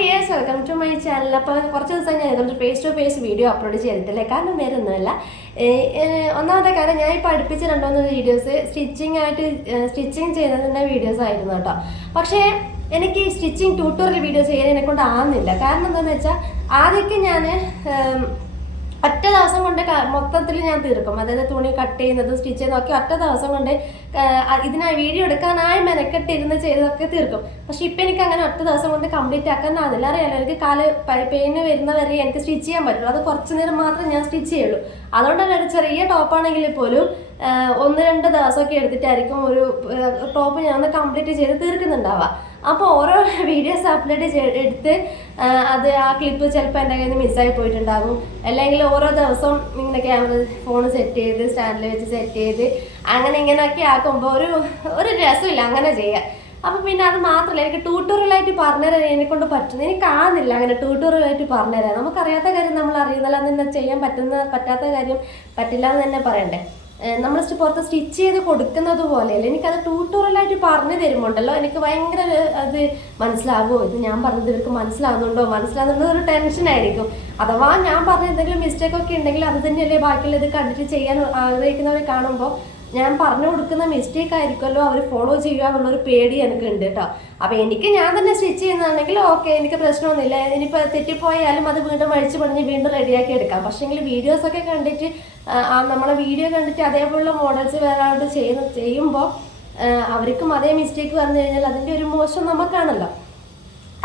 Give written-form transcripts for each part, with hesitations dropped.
Wears welcome to my channel. അപ്പോൾ കുറച്ച് ദിവസം ഞാൻ ഇതുകൊണ്ട് face to face video upload ചെയ്തിട്ടില്ലേ, കാരണം വേറെ ഒന്നുമല്ല. ഒന്നാമത്തെ കാര്യം, ഞാൻ ഇപ്പോൾ അടുപ്പിച്ച് 2-3 വീഡിയോസ് സ്റ്റിച്ചിങ് ചെയ്യുന്നതിൻ്റെ വീഡിയോസ് ആയിരുന്നു കേട്ടോ. പക്ഷേ എനിക്ക് സ്റ്റിച്ചിങ് ട്യൂട്ടോറിയൽ വീഡിയോസ് ചെയ്യാൻ എന്നെ കൊണ്ട് ആകുന്നില്ല. കാരണം എന്താണെന്ന് വെച്ചാൽ ആദ്യമൊക്കെ ഞാൻ ഒറ്റ ദിവസം കൊണ്ട് മൊത്തത്തിൽ ഞാൻ തീർക്കും. അതായത് തുണി കട്ട് ചെയ്യുന്നതും സ്റ്റിച്ച് ചെയ്യുന്നതൊക്കെ ഒറ്റ ദിവസം കൊണ്ട് ഇതിനായി വീഡിയോ എടുക്കാനായി മെനക്കെട്ടിരുന്ന് ചെയ്തതൊക്കെ തീർക്കും. പക്ഷെ ഇപ്പം എനിക്ക് അങ്ങനെ ഒറ്റ ദിവസം കൊണ്ട് കംപ്ലീറ്റ് ആക്കാനാവില്ല. അറിയാലോ, എനിക്ക് കാല് പെയിന് വരുന്നവരെ എനിക്ക് സ്റ്റിച്ച് ചെയ്യാൻ പറ്റുള്ളൂ. അത് കുറച്ച് നേരം മാത്രമേ ഞാൻ സ്റ്റിച്ച് ചെയ്യുള്ളൂ. അതുകൊണ്ട് തന്നെ ഒരു ചെറിയ ടോപ്പാണെങ്കിൽ പോലും 1-2 ദിവസമൊക്കെ എടുത്തിട്ടായിരിക്കും ഒരു ടോപ്പ് ഞാൻ ഒന്ന് കംപ്ലീറ്റ് ചെയ്ത് തീർക്കുന്നുണ്ടാവുക. അപ്പോൾ ഓരോ വീഡിയോസ് അപ്ലോഡ് എടുത്ത് അത് ആ ക്ലിപ്പ് ചിലപ്പോൾ എൻ്റെ കയ്യിൽ നിന്ന് മിസ്സായി പോയിട്ടുണ്ടാകും. അല്ലെങ്കിൽ ഓരോ ദിവസം ഇങ്ങനെ ഫോൺ സെറ്റ് ചെയ്ത് സ്റ്റാൻഡിൽ വെച്ച് സെറ്റ് ചെയ്ത് അങ്ങനെ ഇങ്ങനെയൊക്കെ ആക്കുമ്പോൾ ഒരു രസമില്ല അങ്ങനെ ചെയ്യാൻ. അപ്പോൾ പിന്നെ അത് മാത്രമല്ല, എനിക്ക് ട്യൂട്ടോറിയലായിട്ട് പറഞ്ഞുതരാൻ എന്നെക്കൊണ്ട് പറ്റുന്നു. എനിക്കാകുന്നില്ല അങ്ങനെ ട്യൂട്ടോറിയലായിട്ട് പറഞ്ഞുതരാൻ. നമുക്കറിയാത്ത കാര്യം നമ്മൾ അറിയുന്നില്ല എന്ന് തന്നെ ചെയ്യാൻ പറ്റാത്ത കാര്യം പറ്റില്ല എന്ന് തന്നെ പറയണ്ടേ. നമ്മൾ പുറത്ത് സ്റ്റിച്ച് ചെയ്ത് കൊടുക്കുന്നത് പോലെയല്ല, എനിക്കത് ട്യൂട്ടോറിയലായിട്ട് പറഞ്ഞു തരുമ്പോണ്ടല്ലോ എനിക്ക് ഭയങ്കര അത് മനസ്സിലാകുമോ, ഇത് ഞാൻ പറഞ്ഞത് ഇവർക്ക് മനസ്സിലാകുന്നുണ്ടോ ഒരു ടെൻഷനായിരിക്കും. അഥവാ ഞാൻ പറഞ്ഞ എന്തെങ്കിലും മിസ്റ്റേക്കൊക്കെ ഉണ്ടെങ്കിൽ അത് തന്നെയല്ലേ ബാക്കിയുള്ളത് കണ്ടിട്ട് ചെയ്യാൻ ആഗ്രഹിക്കുന്നവരെ കാണുമ്പോൾ ഞാൻ പറഞ്ഞു കൊടുക്കുന്ന മിസ്റ്റേക്ക് ആയിരിക്കുമല്ലോ അവർ ഫോളോ ചെയ്യുക എന്നുള്ളൊരു പേടി എനിക്കുണ്ട് കേട്ടോ. അപ്പോൾ എനിക്ക് ഞാൻ തന്നെ സ്റ്റിച്ച് ചെയ്യുന്നതാണെങ്കിൽ ഓക്കെ, എനിക്ക് പ്രശ്നമൊന്നുമില്ല. ഇനിയിപ്പോൾ തെറ്റിപ്പോയാലും അത് വീണ്ടും അഴിച്ച് പണിഞ്ഞ് വീണ്ടും റെഡിയാക്കി എടുക്കാം. പക്ഷേങ്കിൽ വീഡിയോസൊക്കെ കണ്ടിട്ട് നമ്മളെ വീഡിയോ കണ്ടിട്ട് അതേപോലുള്ള മോഡൽസ് വേറെ ആളോട് ചെയ്യുമ്പോൾ അവർക്കും അതേ മിസ്റ്റേക്ക് വന്നു കഴിഞ്ഞാൽ അതിൻ്റെ ഒരു മോശം നമുക്കാണല്ലോ.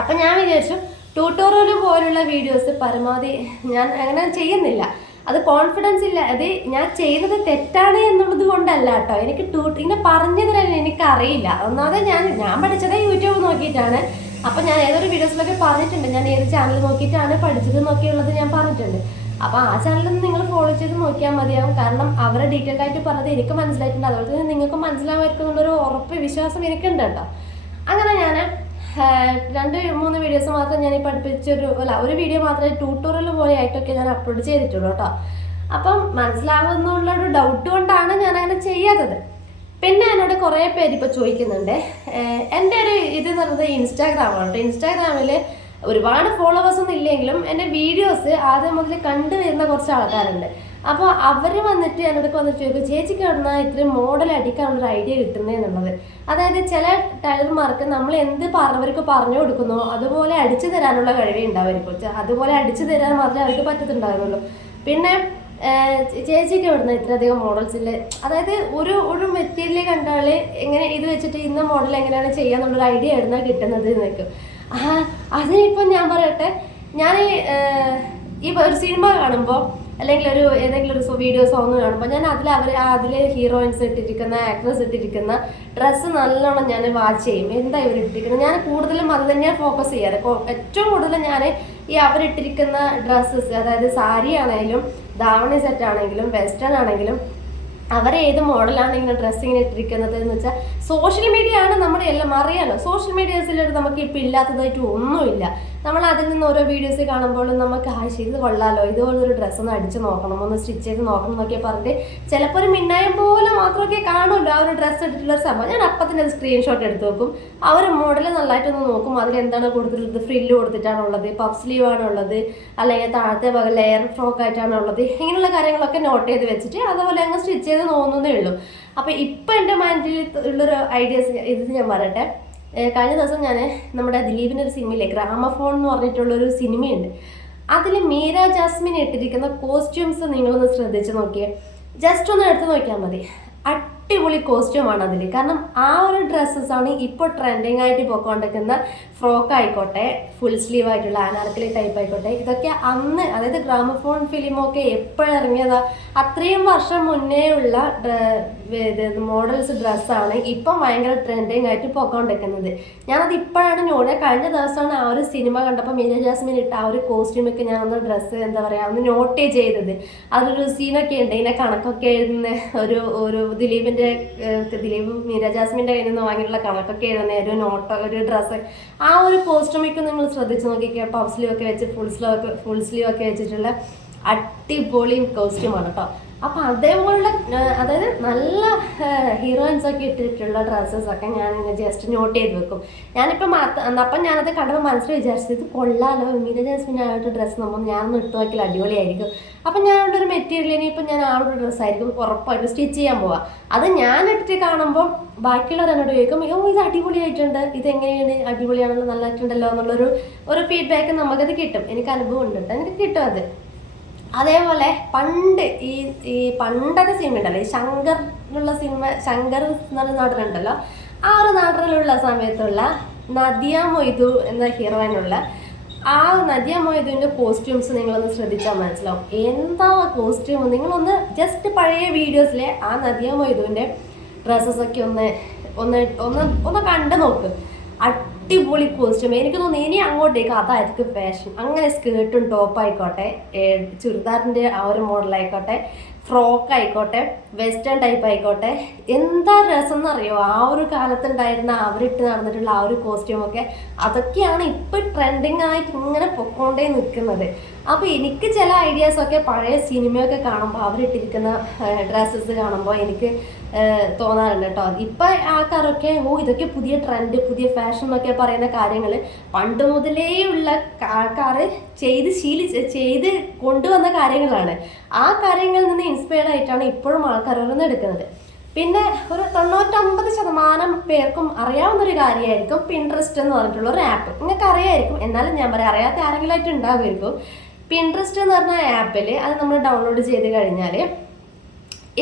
അപ്പം ഞാൻ വിചാരിച്ചു ട്യൂട്ടോറിയൽ പോലുള്ള വീഡിയോസ് പരമാവധി ഞാൻ അങ്ങനെ ചെയ്യുന്നില്ല. അത് കോൺഫിഡൻസ് ഇല്ല, അത് ഞാൻ ചെയ്യുന്നത് തെറ്റാണ് എന്നുള്ളത് കൊണ്ടല്ല കേട്ടോ. എനിക്ക് ഇങ്ങനെ പറഞ്ഞു തരാൻ എനിക്കറിയില്ല. ഒന്നാമത് ഞാൻ പഠിച്ചത് യൂട്യൂബ് നോക്കിയിട്ടാണ്. അപ്പം ഞാൻ ഏതൊരു വീഡിയോസിലൊക്കെ പറഞ്ഞിട്ടുണ്ട്, ഞാൻ ഏത് ചാനൽ നോക്കിയിട്ടാണ് പഠിച്ചത് നോക്കിയുള്ളത് ഞാൻ പറഞ്ഞിട്ടുണ്ട്. അപ്പോൾ ആ ചാനലൊന്ന് നിങ്ങൾ ഫോളോ ചെയ്ത് നോക്കിയാൽ മതിയാവും. കാരണം അവരെ ഡീറ്റെയിൽ ആയിട്ട് പറഞ്ഞത് എനിക്ക് മനസ്സിലായിട്ടുണ്ട്. അതുപോലെ തന്നെ നിങ്ങൾക്ക് മനസ്സിലാവുമായിരിക്കും എന്നുള്ളൊരു ഉറപ്പ് വിശ്വാസം എനിക്കുണ്ട് കേട്ടോ. അങ്ങനെ ഞാൻ 2-3 വീഡിയോസ് മാത്രം ഞാൻ ഒരു വീഡിയോ മാത്രമേ ട്യൂട്ടോറിയൽ പോലെ ആയിട്ടൊക്കെ ഞാൻ അപ്ലോഡ് ചെയ്തിട്ടുള്ളൂ കേട്ടോ. അപ്പം മനസ്സിലാവുന്നുള്ളൊരു ഡൗട്ട് കൊണ്ടാണ് ഞാൻ അങ്ങനെ ചെയ്യാത്തത്. പിന്നെ എന്നോട് കുറേ പേര് ഇപ്പോൾ ചോദിക്കുന്നുണ്ട്, എൻ്റെ ഒരു ഇത് എന്ന് പറയുന്നത് ഇൻസ്റ്റാഗ്രാമാണ് കേട്ടോ. ഇൻസ്റ്റാഗ്രാമിൽ ഒരുപാട് ഫോളോവേഴ്സ് ഒന്നും ഇല്ലെങ്കിലും എൻ്റെ വീഡിയോസ് ആദ്യം മുതൽ കണ്ടുവരുന്ന കുറച്ച് ആൾക്കാരുണ്ട്. അപ്പോൾ അവർ വന്നിട്ട് എന്നോട് ചോദിക്കും, ചേച്ചിക്ക് എവിടുന്ന ഇത്രയും മോഡൽ അടിക്കാനുള്ളൊരു ഐഡിയ കിട്ടുന്നതെന്നുള്ളത്. അതായത് ചില ടൈലർമാർക്ക് നമ്മൾ അവർക്ക് പറഞ്ഞു കൊടുക്കുന്നോ അതുപോലെ അടിച്ചു തരാനുള്ള കഴിവേ ഉണ്ടാവുമായിരിക്കും. അതുപോലെ അടിച്ചു തരാൻ മാത്രമേ അവർക്ക് പറ്റത്തുണ്ടാവുള്ളൂ. പിന്നെ ചേച്ചിക്ക് എവിടുന്ന ഇത്രയധികം മോഡൽസിൽ, അതായത് ഒരു മെറ്റീരിയൽ കണ്ടാൽ എങ്ങനെ ഇത് വെച്ചിട്ട് ഇന്ന മോഡൽ എങ്ങനെയാണ് ചെയ്യാന്നുള്ളൊരു ഐഡിയ എവിടുന്ന കിട്ടുന്നത് എന്നൊക്കെ. അതിനിപ്പം ഞാൻ പറയട്ടെ, ഞാൻ ഈ ഒരു സിനിമ കാണുമ്പോൾ അല്ലെങ്കിൽ ഏതെങ്കിലും ഒരു വീഡിയോ സോങ് കാണുമ്പോൾ ഞാൻ അതിൽ ഹീറോയിൻസ് ഇട്ടിരിക്കുന്ന ആക്ട്രസ് ഇട്ടിരിക്കുന്ന ഡ്രസ്സ് നല്ലോണം ഞാൻ വാച്ച് ചെയ്യും. എന്താ ഇവർ ഇട്ടിരിക്കുന്നത്, ഞാൻ കൂടുതലും അത് തന്നെയാണ് ഫോക്കസ് ചെയ്യാറ്. ഏറ്റവും കൂടുതൽ ഞാൻ ഈ അവരിട്ടിരിക്കുന്ന ഡ്രസ്സസ്, അതായത് സാരി ആണെങ്കിലും ധാവണി സെറ്റ് ആണെങ്കിലും വെസ്റ്റേൺ ആണെങ്കിലും അവരേത് മോഡലാണ് ഇങ്ങനെ ഡ്രസ്സിങ്ങിന് ഇട്ടിരിക്കുന്നത് എന്ന് വെച്ചാൽ സോഷ്യൽ മീഡിയ ആണ് നമ്മുടെ എല്ലാം അറിയാലോ. സോഷ്യൽ മീഡിയസിൽ നമുക്ക് ഇപ്പം ഇല്ലാത്തതായിട്ട് ഒന്നുമില്ല. നമ്മൾ അതിൽ നിന്ന് ഓരോ വീഡിയോസ് കാണുമ്പോഴും നമുക്ക് ഇത് കൊള്ളാലോ, ഇതുപോലൊരു ഡ്രസ്സ് ഒന്ന് അടിച്ച് നോക്കണം, ഒന്ന് സ്റ്റിച്ച് ചെയ്ത് നോക്കണം എന്നൊക്കെ പറഞ്ഞിട്ട് ചിലപ്പോൾ ഒരു മിന്നായം പോലെ മാത്രമൊക്കെ കാണുമല്ലോ ആ ഒരു ഡ്രസ്സ് ഇട്ടിട്ടുള്ളൊരു സംഭവം. ഞാൻ അപ്പം തന്നെ സ്ക്രീൻഷോട്ട് എടുത്ത് നോക്കും. ആ ഒരു മോഡൽ നല്ലതായിട്ടൊന്ന് നോക്കും, അതിലെന്താണ് കൊടുത്തിട്ടുള്ളത്, ഫ്രില്ല് കൊടുത്തിട്ടാണുള്ളത്, പഫ് സ്ലീവ് ആണുള്ളത്, അല്ലെങ്കിൽ താഴത്തെ പകൽ ലെയർ ഫ്രോക്ക് ആയിട്ടാണുള്ളത്, ഇങ്ങനെയുള്ള കാര്യങ്ങളൊക്കെ നോട്ട് ചെയ്ത് വെച്ചിട്ട് അതുപോലെ അങ്ങ് സ്റ്റിച്ച് ചെയ്ത് തോന്നുന്നേ ഉള്ളൂ. അപ്പോൾ ഇപ്പം എൻ്റെ മൈൻഡിൽ ഉള്ളൊരു ഐഡിയാസ് ഇത് ഞാൻ പറയട്ടെ. കഴിഞ്ഞ ദിവസം ഞാൻ നമ്മുടെ ദിലീപിൻ്റെ ഒരു സിനിമയിലെ ഗ്രാമഫോൺ എന്ന് പറഞ്ഞിട്ടുള്ളൊരു സിനിമയുണ്ട്. അതിൽ മീര ജാസ്മിൻ ഇട്ടിരിക്കുന്ന കോസ്റ്റ്യൂംസ് നിങ്ങളൊന്ന് ശ്രദ്ധിച്ച് നോക്കിയേ, ജസ്റ്റ് ഒന്ന് എടുത്ത് നോക്കിയാൽ മതി. അടിപൊളി കോസ്റ്റ്യൂമാണ് അതിൽ. കാരണം ആ ഒരു ഡ്രസ്സസാണ് ഇപ്പോൾ ട്രെൻഡിങ് ആയിട്ട് പോയിക്കൊണ്ടിരിക്കുന്ന ഫ്രോക്ക് ആയിക്കോട്ടെ, ഫുൾ സ്ലീവ് ആയിട്ടുള്ള അനാർക്കലി ടൈപ്പ് ആയിക്കോട്ടെ, ഇതൊക്കെ അന്ന്, അതായത് ഗ്രാമഫോൺ ഫിലിമൊക്കെ എപ്പോഴിറങ്ങിയതാ അത്രയും വർഷം മുന്നേ ഉള്ള മോഡൽസ് ഡ്രസ്സാണ് ഇപ്പം ഭയങ്കര ട്രെൻഡിങ് ആയിട്ട് പോയിക്കൊണ്ടിരിക്കുന്നത്. ഞാനത് ഇപ്പോഴാണ് കഴിഞ്ഞ ദിവസമാണ് ആ ഒരു സിനിമ കണ്ടപ്പോൾ മീര ജാസ്മിൻ ഇട്ട ആ ഒരു കോസ്റ്റ്യൂമൊക്കെ ഞാനൊന്ന് ഡ്രസ്സ് എന്താ പറയുക ഒന്ന് നോട്ട് ചെയ്തത്. അതിലൊരു സീനൊക്കെ ഉണ്ട്, ഇതിനെ കണക്കൊക്കെ എഴുതുന്ന ഒരു ദിലീപ് മീര ജാസ്മിൻ്റെ കയ്യിൽ നിന്ന് വാങ്ങിയിട്ടുള്ള കണക്കൊക്കെ എഴുതുന്ന ഒരു ഡ്രസ്സ്, ആ ഒരു കോസ്റ്റ്യൂമൊക്കെ നിങ്ങൾ ശ്രദ്ധിച്ച് നോക്കിക്കുക. പഫ് സ്ലീവ് ഒക്കെ വെച്ച് ഫുൾ സ്ലീവ് ഒക്കെ വെച്ചിട്ടുള്ള അടിപൊളി കോസ്റ്റ്യൂമാണ് കേട്ടോ. അപ്പം അതേപോലുള്ള അതായത് നല്ല ഹീറോയിൻസൊക്കെ ഇട്ടിട്ടുള്ള ഡ്രസ്സസൊക്കെ ഞാൻ ഇങ്ങനെ ജസ്റ്റ് നോട്ട് ചെയ്ത് വെക്കും. ഞാനിപ്പം അപ്പം ഞാനത് കണ്ടപ്പോൾ മനസ്സിൽ വിചാരിച്ചത് ഇത് കൊള്ളാലോ, മീര ജാസ്മിനായിട്ട് ഡ്രസ്സ് ഞാനൊന്ന് ഇട്ട് നോക്കിയാൽ അടിപൊളിയായിരിക്കും. അപ്പം ഞാനുള്ളൊരു മെറ്റീരിയലിന് ഇപ്പം ഞാൻ ആളുടെ ഡ്രസ്സായിരിക്കും ഉറപ്പായിട്ടും സ്റ്റിച്ച് ചെയ്യാൻ പോവാം. അത് ഞാൻ ഇട്ടിട്ട് കാണുമ്പോൾ ബാക്കിയുള്ളവർ എന്നോട് ചോദിക്കും, ഓ ഇത് അടിപൊളിയായിട്ടുണ്ട്, ഇതെങ്ങനെയാണ്, അടിപൊളിയാണല്ലോ, നല്ലതായിട്ടുണ്ടല്ലോ ഒരു ഫീഡ്ബാക്ക് നമുക്കത് കിട്ടും. എനിക്ക് അനുഭവം ഉണ്ട് കേട്ടോ, എനിക്ക് കിട്ടും അത്. അതേപോലെ പണ്ട് ഈ പണ്ടത്തെ സിനിമ ഉണ്ടല്ലോ, ഈ ശങ്കർ എന്നുള്ള സിനിമ, ശങ്കർ എന്ന് പറഞ്ഞ നാടനുണ്ടല്ലോ, ആ ഒരു നാടനിലുള്ള സമയത്തുള്ള നദിയ മൊയ്തു എന്ന ഹീറോയിനുള്ള ആ നദിയ മൊയ്തുവിൻ്റെ കോസ്റ്റ്യൂംസ് നിങ്ങളൊന്ന് ശ്രദ്ധിച്ചാൽ മനസ്സിലാവും. എന്താ കോസ്റ്റ്യൂം, നിങ്ങളൊന്ന് ജസ്റ്റ് പഴയ വീഡിയോസിലെ ആ നദിയ മൊയ്തുവിൻ്റെ ഡ്രസ്സസൊക്കെ ഒന്ന് കണ്ടു നോക്ക്. അടിപൊളി കോസ്റ്റ്യൂം. എനിക്ക് തോന്നുന്നു ഇനി അങ്ങോട്ടേക്ക് അതായിരിക്കും ഫാഷൻ. അങ്ങനെ സ്കേർട്ടും ടോപ്പായിക്കോട്ടെ, ചുരിദാറിൻ്റെ ആ ഒരു മോഡലായിക്കോട്ടെ, ഫ്രോക്ക് ആയിക്കോട്ടെ, വെസ്റ്റേൺ ടൈപ്പ് ആയിക്കോട്ടെ, എന്താ രസം എന്നറിയോ ആ ഒരു കാലത്തുണ്ടായിരുന്ന അവരിട്ട് നടന്നിട്ടുള്ള ആ ഒരു കോസ്റ്റ്യൂമൊക്കെ. അതൊക്കെയാണ് ഇപ്പം ട്രെൻഡിങ് ആയിട്ട് ഇങ്ങനെ പൊക്കോണ്ടേ നിൽക്കുന്നത്. അപ്പോൾ എനിക്ക് ചില ഐഡിയാസൊക്കെ പഴയ സിനിമയൊക്കെ കാണുമ്പോൾ അവരിട്ടിരിക്കുന്ന ഡ്രസ്സസ് കാണുമ്പോൾ എനിക്ക് തോന്നാറുണ്ട് കേട്ടോ. ഇപ്പം ആൾക്കാരൊക്കെ ഇതൊക്കെ പുതിയ ട്രെൻഡ്, പുതിയ ഫാഷൻ എന്നൊക്കെ പറയുന്ന കാര്യങ്ങൾ പണ്ട് മുതലേ ഉള്ള ആൾക്കാർ ചെയ്ത് കൊണ്ടുവന്ന കാര്യങ്ങളാണ്. ആ കാര്യങ്ങളിൽ നിന്ന് ഇൻസ്പയർഡ് ആയിട്ടാണ് ഇപ്പോഴും ആൾക്കാർ ഓരോന്ന് എടുക്കുന്നത്. പിന്നെ ഒരു 99% പേർക്കും അറിയാവുന്നൊരു കാര്യമായിരിക്കും പിൻട്രസ്റ്റ് എന്ന് പറഞ്ഞിട്ടുള്ള ഒരു ആപ്പ്. നിങ്ങൾക്ക് അറിയായിരിക്കും, എന്നാലും ഞാൻ പറയാം, അറിയാത്ത ആരെങ്കിലും ആയിട്ട് ഉണ്ടാകുമായിരിക്കും. പിൻട്രസ്റ്റ് എന്ന് പറഞ്ഞ ആപ്പിൽ അത് നമ്മൾ ഡൗൺലോഡ് ചെയ്ത് കഴിഞ്ഞാൽ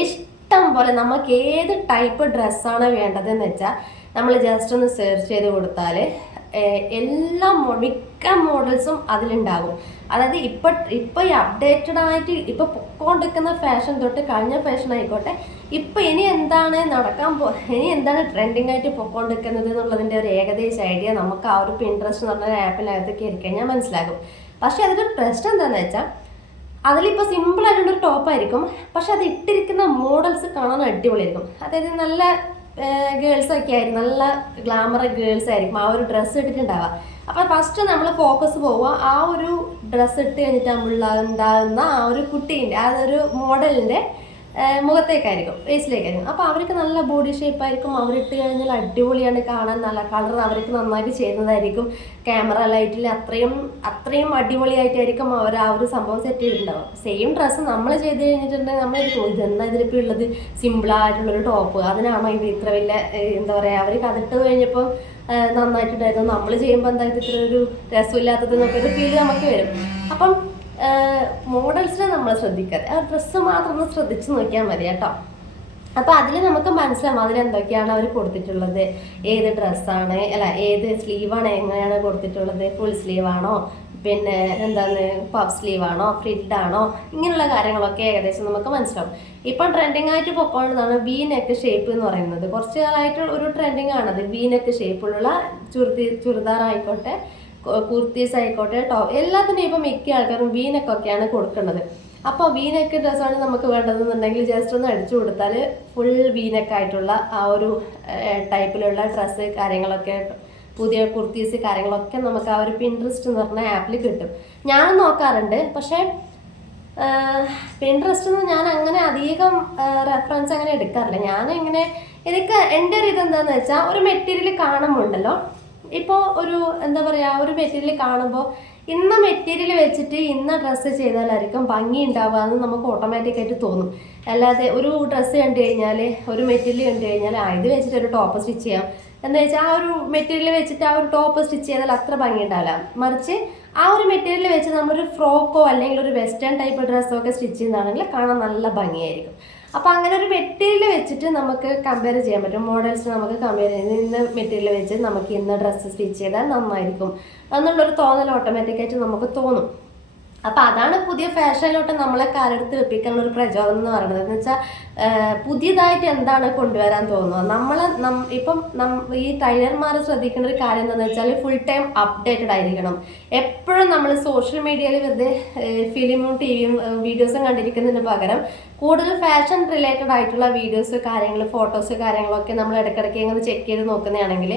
ഇഷ്ടം പോലെ നമുക്ക് ഏത് ടൈപ്പ് ഡ്രസ്സാണ് വേണ്ടതെന്ന് വെച്ചാൽ നമ്മൾ ജസ്റ്റ് ഒന്ന് സെർച്ച് ചെയ്ത് കൊടുത്താൽ മിക്ക മോഡൽസും അതിലുണ്ടാകും. അതായത് ഇപ്പോൾ ഈ അപ്ഡേറ്റഡ് ആയിട്ട് ഇപ്പോൾ പൊക്കോണ്ടിരിക്കുന്ന ഫാഷൻ തൊട്ട് കഴിഞ്ഞ ഫാഷൻ ആയിക്കോട്ടെ, ഇപ്പോൾ ഇനി എന്താണ് ട്രെൻഡിങ് ആയിട്ട് പൊക്കോണ്ടിരിക്കുന്നത് എന്നുള്ളതിൻ്റെ ഒരു ഏകദേശ ഐഡിയ നമുക്ക് ആ ഒരു പിൻട്രസ്റ്റ് എന്ന് പറഞ്ഞ ആപ്പിനകത്ത് കയറി കഴിഞ്ഞാൽ മനസ്സിലാകും. പക്ഷേ അതിൻ്റെ ഒരു പ്രശ്നം എന്താണെന്ന് വെച്ചാൽ അതിലിപ്പോൾ സിമ്പിളായിട്ടുള്ളൊരു ടോപ്പായിരിക്കും, പക്ഷെ അത് ഇട്ടിരിക്കുന്ന മോഡൽസ് കാണാൻ അടിപൊളിയായിരിക്കും. അതായത് നല്ല ഗേൾസൊക്കെ ആയിരിക്കും, നല്ല ഗ്ലാമർ ഗേൾസ് ആയിരിക്കും ആ ഒരു ഡ്രസ്സ് ഇട്ടിട്ടുണ്ടാവുക. അപ്പോൾ ഫസ്റ്റ് നമ്മൾ ഫോക്കസ് പോവുക ആ ഒരു ഡ്രസ്സ് ഇട്ട് കഴിഞ്ഞിട്ട് നമ്മളുണ്ടാകുന്ന ആ ഒരു കുട്ടീൻ്റെ ആ ഒരു മോഡലിൻ്റെ മുഖത്തേക്കായിരിക്കും, ഫേസിലേക്കായിരിക്കും. അപ്പോൾ അവർക്ക് നല്ല ബോഡി ഷേപ്പായിരിക്കും, അവരിട്ട് കഴിഞ്ഞാൽ അടിപൊളിയാണ് കാണാൻ, നല്ല കളർ അവർക്ക് നന്നായിട്ട് ചെയ്യുന്നതായിരിക്കും. ക്യാമറ ലൈറ്റിൽ അത്രയും അടിപൊളിയായിട്ടായിരിക്കും അവർ ആ ഒരു സംഭവം സെറ്റ് ചെയ്തിട്ടുണ്ടാവും. സെയിം ഡ്രസ്സ് നമ്മൾ ചെയ്ത് കഴിഞ്ഞിട്ടുണ്ടെങ്കിൽ നമ്മൾ ഇതെന്താ ഇതിലിപ്പോൾ ഉള്ളത്, സിമ്പിളായിട്ടുള്ളൊരു ടോപ്പ്, അതിനാണോ ഇത് ഇത്ര വലിയ എന്താ പറയുക, അവർക്ക് അതിട്ട് കഴിഞ്ഞപ്പം നന്നായിട്ടുണ്ടായിരുന്നു, നമ്മൾ ചെയ്യുമ്പോൾ എന്താ ഇത് ഇത്ര ഒരു രസമില്ലാത്തത് എന്നൊക്കെ ഒരു ഫീൽ നമുക്ക് വരും. അപ്പം മോഡൽസിനെ നമ്മൾ ശ്രദ്ധിക്കാതെ ആ ഡ്രസ്സ് മാത്രം ഒന്ന് ശ്രദ്ധിച്ച് നോക്കിയാൽ മതി കേട്ടോ. അപ്പോൾ അതിൽ നമുക്ക് മനസ്സിലാവും അതിലെന്തൊക്കെയാണ് അവർ കൊടുത്തിട്ടുള്ളത്, ഏത് ഡ്രസ്സാണ്, ഏത് സ്ലീവാണ്, എങ്ങനെയാണ് കൊടുത്തിട്ടുള്ളത്, ഫുൾ സ്ലീവാണോ, പിന്നെ എന്താണ് പഫ് സ്ലീവാണോ, ഫ്രിഡാണോ, ഇങ്ങനെയുള്ള കാര്യങ്ങളൊക്കെ ഏകദേശം നമുക്ക് മനസ്സിലാവും. ഇപ്പം ട്രെൻഡിങ് ആയിട്ട് പൊക്കോണ്ടതാണ് വി നെക്ക് ഷേപ്പ് എന്ന് പറയുന്നത്. കുറച്ച് കാലമായിട്ട് ഒരു ട്രെൻഡിങ് ആണത്. വി നെക്ക് ഷേപ്പുള്ള ചുരിദാറായിക്കോട്ടെ, കുർത്തീസ് ആയിക്കോട്ടെ, എല്ലാത്തിനും ഇപ്പം മിക്ക ആൾക്കാരും വി നെക്കൊക്കെയാണ് കൊടുക്കുന്നത്. അപ്പോൾ വി നെക്ക് ഡ്രസ്സാണ് നമുക്ക് വേണ്ടതെന്നുണ്ടെങ്കിൽ ജസ്റ്റ് ഒന്ന് അടിച്ചു കൊടുത്താൽ ഫുൾ വി നെക്കായിട്ടുള്ള ആ ഒരു ടൈപ്പിലുള്ള ഡ്രസ്സ് കാര്യങ്ങളൊക്കെ, പുതിയ കുർത്തീസ് കാര്യങ്ങളൊക്കെ നമുക്ക് ആ ഒരു പിൻട്രസ്റ്റ് എന്ന് പറഞ്ഞ ആപ്പിൽ കിട്ടും. ഞാനും നോക്കാറുണ്ട്, പക്ഷേ പിൻട്രസ്റ്റ് ഞാൻ അങ്ങനെ അധികം റെഫറൻസ് അങ്ങനെ എടുക്കാറില്ല. എനിക്ക് എൻ്റെ ഒരു ഇതെന്താണെന്ന് വെച്ചാൽ ഒരു മെറ്റീരിയൽ കാണുമ്പോണ്ടല്ലോ, ഇപ്പോൾ ഒരു എന്താ പറയുക, ഒരു മെറ്റീരിയൽ കാണുമ്പോൾ ഇന്ന മെറ്റീരിയൽ വെച്ചിട്ട് ഇന്ന ഡ്രസ്സ് ചെയ്താലായിരിക്കും ഭംഗി ഉണ്ടാവുക എന്ന് നമുക്ക് ഓട്ടോമാറ്റിക്കായിട്ട് തോന്നും. അല്ലാതെ ഒരു ഡ്രസ്സ് കണ്ടു കഴിഞ്ഞാൽ, ഒരു മെറ്റീരിയൽ കണ്ടു കഴിഞ്ഞാൽ ഇത് വെച്ചിട്ട് ഒരു ടോപ്പ് സ്റ്റിച്ച് ചെയ്യാം എന്ന് വെച്ചാൽ ആ ഒരു മെറ്റീരിയൽ വെച്ചിട്ട് ആ ഒരു ടോപ്പ് സ്റ്റിച്ച് ചെയ്താൽ അത്ര ഭംഗി ഉണ്ടാവില്ല. മറിച്ച് ആ ഒരു മെറ്റീരിയൽ വെച്ച് നമ്മളൊരു ഫ്രോക്കോ അല്ലെങ്കിൽ ഒരു വെസ്റ്റേൺ ടൈപ്പ് ഡ്രസ്സോ ഒക്കെ സ്റ്റിച്ച് ചെയ്യുന്നതാണെങ്കിൽ കാണാൻ നല്ല ഭംഗിയായിരിക്കും. അപ്പോൾ അങ്ങനെ ഒരു മെറ്റീരിയൽ വെച്ചിട്ട് നമുക്ക് കമ്പയർ ചെയ്യാൻ പറ്റും. മോഡൽസ് നമുക്ക് കമ്പയർ ചെയ്ത് ഇന്ന മെറ്റീരിയൽ വെച്ച് നമുക്ക് ഇന്ന ഡ്രസ്സ് സ്റ്റിച്ച് ചെയ്താൽ നന്നായിരിക്കും എന്നുള്ളൊരു തോന്നൽ ഓട്ടോമാറ്റിക്കായിട്ട് നമുക്ക് തോന്നും. അപ്പോൾ അതാണ് പുതിയ ഫാഷനിലോട്ട് നമ്മളെ കാലെടുത്ത് വെപ്പിക്കാനുള്ള ഒരു പ്രചോദനം എന്ന് പറയുന്നത്. എന്ന് വെച്ചാൽ പുതിയതായിട്ട് എന്താണ് കൊണ്ടുവരാൻ തോന്നുന്നത്. ഇപ്പം ഈ ടൈലർമാർ ശ്രദ്ധിക്കേണ്ട ഒരു കാര്യം എന്താണെന്ന് വെച്ചാൽ ഫുൾ ടൈം അപ്ഡേറ്റഡ് ആയിരിക്കണം. എപ്പോഴും നമ്മൾ സോഷ്യൽ മീഡിയയിൽ വെറുതെ ഫിലിമും ടിവിയും വീഡിയോസും കണ്ടിരിക്കുന്നതിന് പകരം കൂടുതൽ ഫാഷൻ റിലേറ്റഡ് ആയിട്ടുള്ള വീഡിയോസ് കാര്യങ്ങൾ ഫോട്ടോസ് കാര്യങ്ങളൊക്കെ നമ്മൾ ഇടയ്ക്കിടയ്ക്ക് ഇങ്ങനെ ചെക്ക് ചെയ്ത് നോക്കുന്നതാണെങ്കിൽ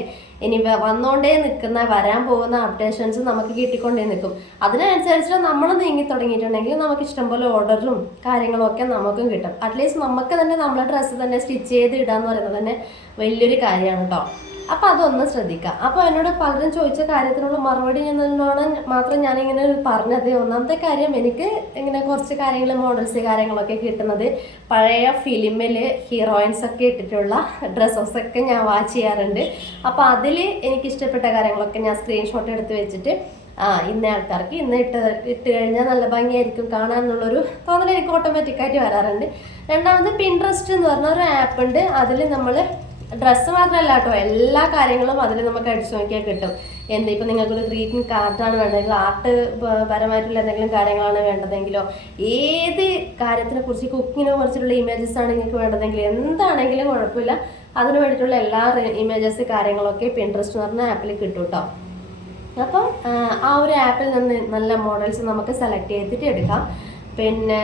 ഇനി വന്നുകൊണ്ടേ നിൽക്കുന്ന വരാൻ പോകുന്ന അപ്ഡേഷൻസ് നമുക്ക് കിട്ടിക്കൊണ്ടേ നിൽക്കും. അതിനനുസരിച്ച് നമ്മൾ നീങ്ങി തുടങ്ങിയിട്ടുണ്ടെങ്കിൽ നമുക്ക് ഇഷ്ടംപോലെ ഓർഡറും കാര്യങ്ങളും ഒക്കെ നമുക്കും കിട്ടും. അറ്റ്ലീസ്റ്റ് നമുക്ക് തന്നെ നമ്മളെ ഡ്രസ്സ് തന്നെ സ്റ്റിച്ച് ചെയ്ത് ഇടാന്ന് പറയുന്നത് തന്നെ വലിയൊരു കാര്യമാണ് കേട്ടോ. അപ്പോൾ അതൊന്ന് ശ്രദ്ധിക്കാം. അപ്പോൾ എന്നോട് പലരും ചോദിച്ച കാര്യത്തിനുള്ള മറുപടി എന്നതിനോട് മാത്രം ഞാനിങ്ങനെ പറഞ്ഞത്. ഒന്നാമത്തെ കാര്യം, എനിക്ക് ഇങ്ങനെ കുറച്ച് കാര്യങ്ങൾ മോഡൽസ് കാര്യങ്ങളൊക്കെ കിട്ടുന്നത് പഴയ ഫിലിമിൽ ഹീറോയിൻസ് ഒക്കെ ഇട്ടിട്ടുള്ള ഡ്രസ്സസൊക്കെ ഞാൻ വാച്ച് ചെയ്യാറുണ്ട്. അപ്പോൾ അതിൽ എനിക്കിഷ്ടപ്പെട്ട കാര്യങ്ങളൊക്കെ ഞാൻ സ്ക്രീൻഷോട്ട് എടുത്ത് വെച്ചിട്ട് ഇന്ന ആൾക്കാർക്ക് ഇന്ന് ഇട്ട് കഴിഞ്ഞാൽ നല്ല ഭംഗിയായിരിക്കും കാണാനുള്ളൊരു തോന്നൽ എനിക്ക് ഓട്ടോമാറ്റിക്കായിട്ട് വരാറുണ്ട്. രണ്ടാമത് പിൻട്രസ്റ്റ് എന്ന് പറഞ്ഞ ഒരു ആപ്പ് ഉണ്ട്. അതിൽ നമ്മൾ ഡ്രസ്സ് മാത്രമല്ല കേട്ടോ, എല്ലാ കാര്യങ്ങളും അതിൽ നമുക്ക് അടിച്ചു നോക്കിയാൽ കിട്ടും. ഇപ്പം നിങ്ങൾക്കൊരു ഗ്രീറ്റിംഗ് കാർഡാണ് വേണ്ടതെങ്കിൽ, ആർട്ട് പരമായിട്ടുള്ള എന്തെങ്കിലും കാര്യങ്ങളാണ് വേണ്ടതെങ്കിലോ, ഏത് കാര്യത്തിനെ കുറിച്ച് കുക്കിങ്ങിനെ കുറിച്ചിട്ടുള്ള ഇമേജസ് ആണ് നിങ്ങൾക്ക് വേണ്ടതെങ്കിൽ, എന്താണെങ്കിലും കുഴപ്പമില്ല, അതിന് വേണ്ടിയിട്ടുള്ള എല്ലാ ഇമേജസ് കാര്യങ്ങളൊക്കെ പിൻട്രസ്റ്റ് എന്ന് പറഞ്ഞ ആപ്പിൽ കിട്ടും കേട്ടോ. അപ്പം ആ ഒരു ആപ്പിൽ നിന്ന് നല്ല മോഡൽസ് നമുക്ക് സെലക്ട് ചെയ്തിട്ട് എടുക്കാം. പിന്നെ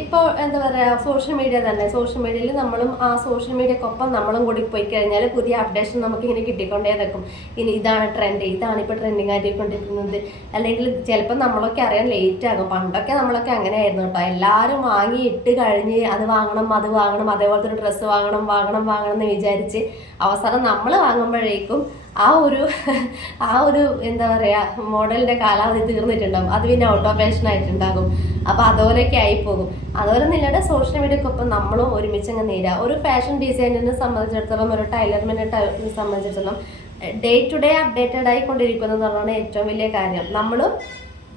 ഇപ്പോൾ എന്താ പറയുക, സോഷ്യൽ മീഡിയയിൽ നമ്മളും ആ സോഷ്യൽ മീഡിയക്കൊപ്പം നമ്മളും കൂടി പോയി കഴിഞ്ഞാൽ പുതിയ അപ്ഡേഷൻ നമുക്കിങ്ങനെ കിട്ടിക്കൊണ്ടേ നിൽക്കും. ഇനി ഇതാണ് ട്രെൻഡ്, ഇതാണ് ഇപ്പോൾ ട്രെൻഡിങ് ആയിക്കൊണ്ടിരിക്കുന്നത്. അല്ലെങ്കിൽ ചിലപ്പോൾ നമ്മളൊക്കെ അറിയാൻ ലേറ്റ് ആകും. പണ്ടൊക്കെ നമ്മളൊക്കെ അങ്ങനെയായിരുന്നു കേട്ടോ. എല്ലാവരും വാങ്ങി ഇട്ട് കഴിഞ്ഞ് അത് വാങ്ങണം അതേപോലത്തെ ഒരു ഡ്രസ്സ് വാങ്ങണം എന്ന് വിചാരിച്ച് അവസാനം നമ്മൾ വാങ്ങുമ്പോഴേക്കും ആ ഒരു എന്താ പറയുക മോഡലിൻ്റെ കാലാവധി തീർന്നിട്ടുണ്ടാകും. അത് പിന്നെ ഔട്ട് ഓഫ് ഫാഷൻ ആയിട്ടുണ്ടാകും. അപ്പോൾ അതുപോലെയൊക്കെ ആയിപ്പോകും. അതുപോലെ നിങ്ങളുടെ സോഷ്യൽ മീഡിയക്കൊപ്പം നമ്മളും ഒരുമിച്ചങ്ങ് നേരുക. ഒരു ഫാഷൻ ഡിസൈനറിനെ സംബന്ധിച്ചിടത്തോളം, ഒരു ടൈലർമാനെ സംബന്ധിച്ചിടത്തോളം ഡേ ടു ഡേ അപ്ഡേറ്റഡ് ആയിക്കൊണ്ടിരിക്കുന്നത് എന്നാണ് ഏറ്റവും വലിയ കാര്യം. നമ്മളും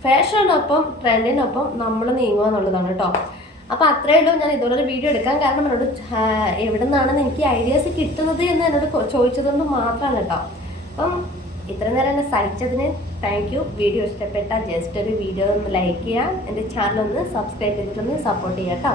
ഫാഷനൊപ്പം ട്രെൻഡിനൊപ്പം നമ്മൾ നീങ്ങുക എന്നുള്ളതാണ് കേട്ടോ. അപ്പോൾ അത്രയേ ഉള്ളൂ. ഞാൻ ഇതുപോലൊരു വീഡിയോ എടുക്കാൻ കാരണം എന്നോട് എവിടെ നിന്നാണെന്ന് എനിക്ക് ഐഡിയാസ് കിട്ടുന്നത് എന്ന് എന്നോട് ചോദിച്ചതുകൊണ്ട് മാത്രമാണ് കേട്ടോ. അപ്പം ഇത്ര നേരം എന്നെ സഹിച്ചതിന് താങ്ക് യു. വീഡിയോ ഇഷ്ടപ്പെട്ടാൽ ജസ്റ്റ് ഒരു വീഡിയോ ഒന്ന് ലൈക്ക് ചെയ്യുക, എൻ്റെ ചാനൽ ഒന്ന് സബ്സ്ക്രൈബ് ചെയ്തിട്ടൊന്ന് സപ്പോർട്ട് ചെയ്യാം കേട്ടോ.